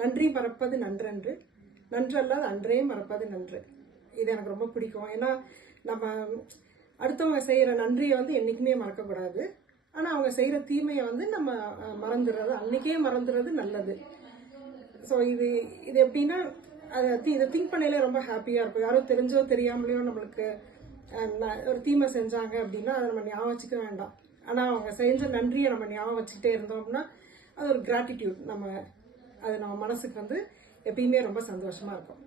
நன்றி மறப்பது நன்றன்று, நன்றல்லாது அன்றே மறப்பது நன்று. இது எனக்கு ரொம்ப பிடிக்கும். ஏன்னா நம்ம அடுத்தவங்க செய்யற நன்றியை வந்து என்னைக்குமே மறக்கக்கூடாது. ஆனா அவங்க செய்யற தீமையை வந்து நம்ம மறந்துடுறது, அன்னைக்கே மறந்துடுறது நல்லது. ஸோ இது இது எப்படின்னா இதை திங்க் பண்ணையில ரொம்ப ஹாப்பியா இருக்கும். யாரோ தெரிஞ்சோ தெரியாமலையோ நம்மளுக்கு ஒரு தீமை செஞ்சாங்க அப்படின்னா அதை நம்ம ஞாபகம் வச்சுக்க வேண்டாம். ஆனா அவங்க செஞ்ச நன்றியை நம்ம ஞாபகம் வச்சுக்கிட்டே இருந்தோம்னா அது ஒரு கிராட்டிடியூட். அது நம்ம மனசுக்கு வந்து எப்பயுமே ரொம்ப சந்தோஷமா இருக்கும்.